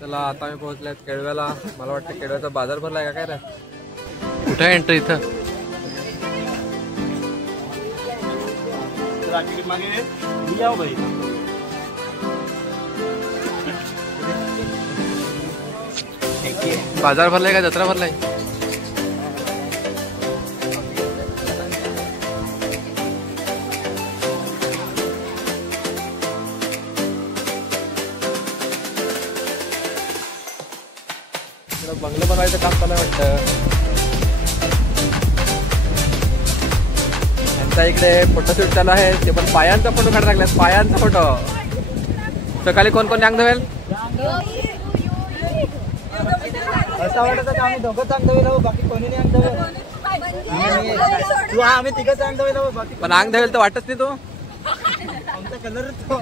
चला आता मी पोहोचले केळव्याला. मला वाटतं केळव्याचा बाजार भरलाय का काय रे? कुठे एंट्री इथं? बाजार भरलाय का जत्रा भरलाय? बंगलं बनवायचं काम चालू आहे वाटतं. त्यांचा इकडे फोटोशूट चालू आहे. ते पण पायांचा फोटो काढायला लागलाय. पायांचा फोटो. सकाळी कोण कोण अंग धुवेल? असं वाटतं का आम्ही दोघंच अंग धुवेल, बाकी कोणी नाही अंग धुवेल. आम्ही तिघंच अंग धुवेल, बाकी पण अंग धुवेल तर वाटत नाही. तो आमचा कलर तो.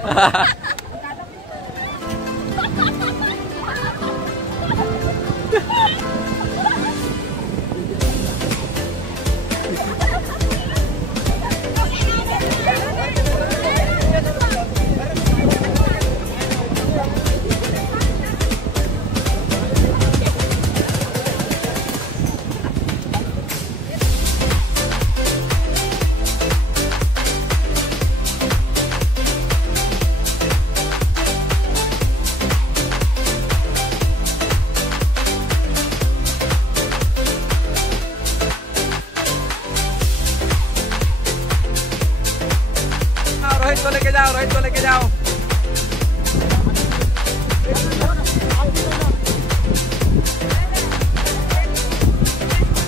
रोहित को लेके जाओ, रोहित को लेके जाओ.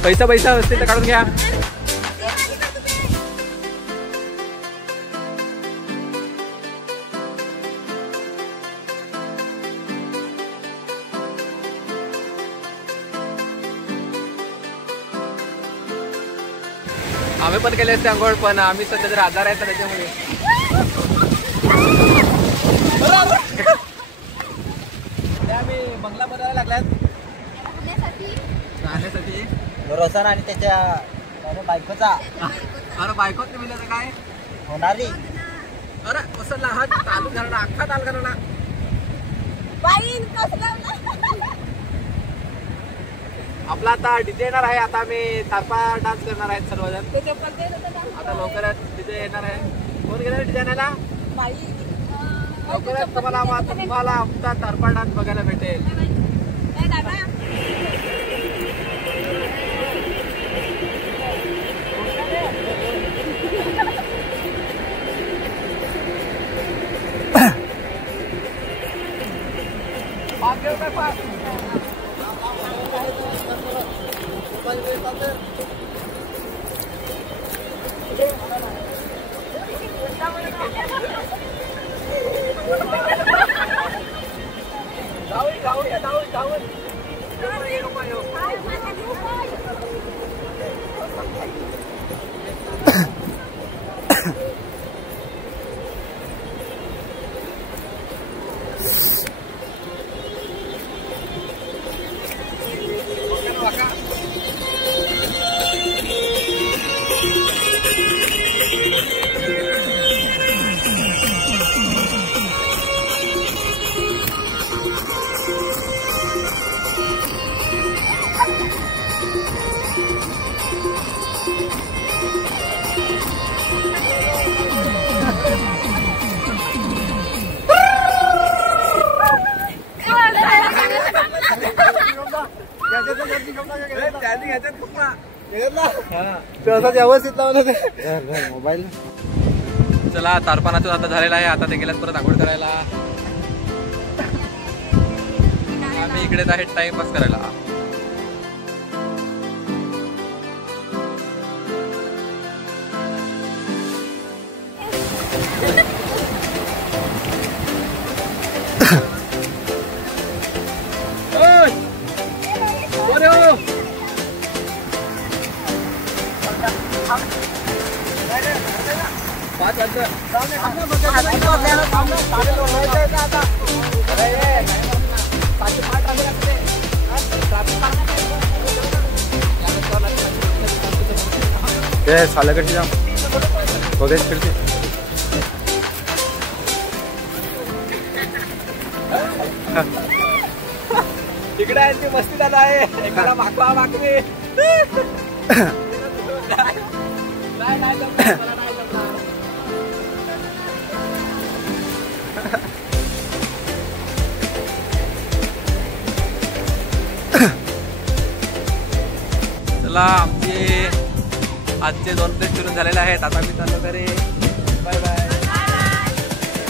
पैसा पैसा असतील तर काढून घ्या. आम्ही पण केले असते आंघोळ, पण आम्ही सध्या जर आजार आहे तर त्याच्यामुळे आम्ही बंगला बनवायला लागल्यात राहण्यासाठी. रोशन आणि त्याच्या बायकोचा. अरे बायकोच मिळलं तर काय होणारी. अरे कसं लहान तालू घालणं, अख्खा ताल घालणं. आपला आता डीजे येणार आहे. आता आम्ही तारपा डान्स करणार आहेत सर्वजण. आता लवकरच डीजे येणार आहे. कोण गेला डीजे आणायला? लवकरच तुम्हाला आमचा तारपा डान्स बघायला भेटेल. मोबाईल. चला तारपणाचं आता झालेला आहे. आता ते गेल्यात परत आंघोळ करायला. आम्ही इकडेच आहे टाइमपास करायला. साला कटी जाओ स्वदेश फिरते. इकडे आहे ती मस्ती चालू आहे एखादा मागवा मागवी नाही जमणार, मला नाही जमणार. चला आमचे आजचे 2 प्लेस फिरून झालेले आहेत. आता मी चाललो घरी. Bye bye.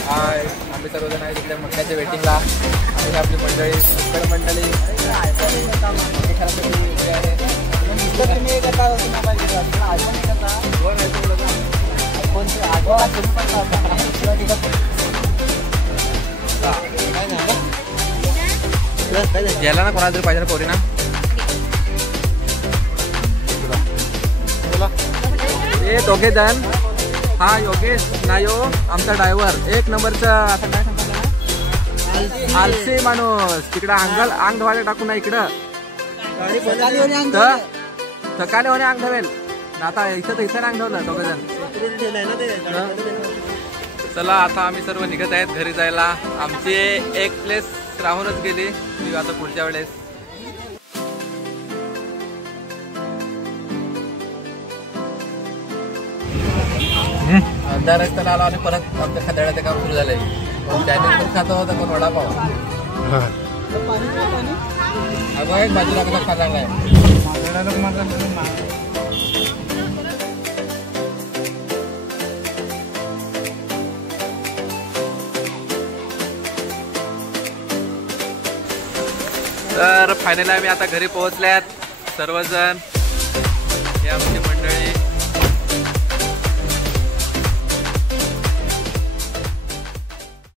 हाय, आम्ही सर्वजण आहे तिकडे मक्याच्या वेटिंगला. आणि आपली मंडळी मंडळी यायला ना कोणाला तरी पाहिजे ना पोरी ना. हे दोघे जण. हा योगेश नायो आमचा ड्रायव्हर 1 नंबरचा. आता काय सांगतो आलसी माणूस. तिकडं अंग धुवायला टाकू ना इकडं सकाळी होणे अंग धवेल ना. आता इथं अंग धवलं दोघं जण. चला आता आम्ही सर्व निघत आहेत घरी जायला. आमची 1 प्लेस राहूनच गेली. मी आता पुढच्या वेळेस. अर्धा रस्त्याला आलो आणि परत आमच्या खाद्याचं काम सुरू झालंय. चायनीज पण खातो होता पण वडापाव. अगं एक बाजूला कसा खायला लागलाय. तर फायनली आम्ही आता घरी पोहोचल्यात सर्वजण. हे आमचे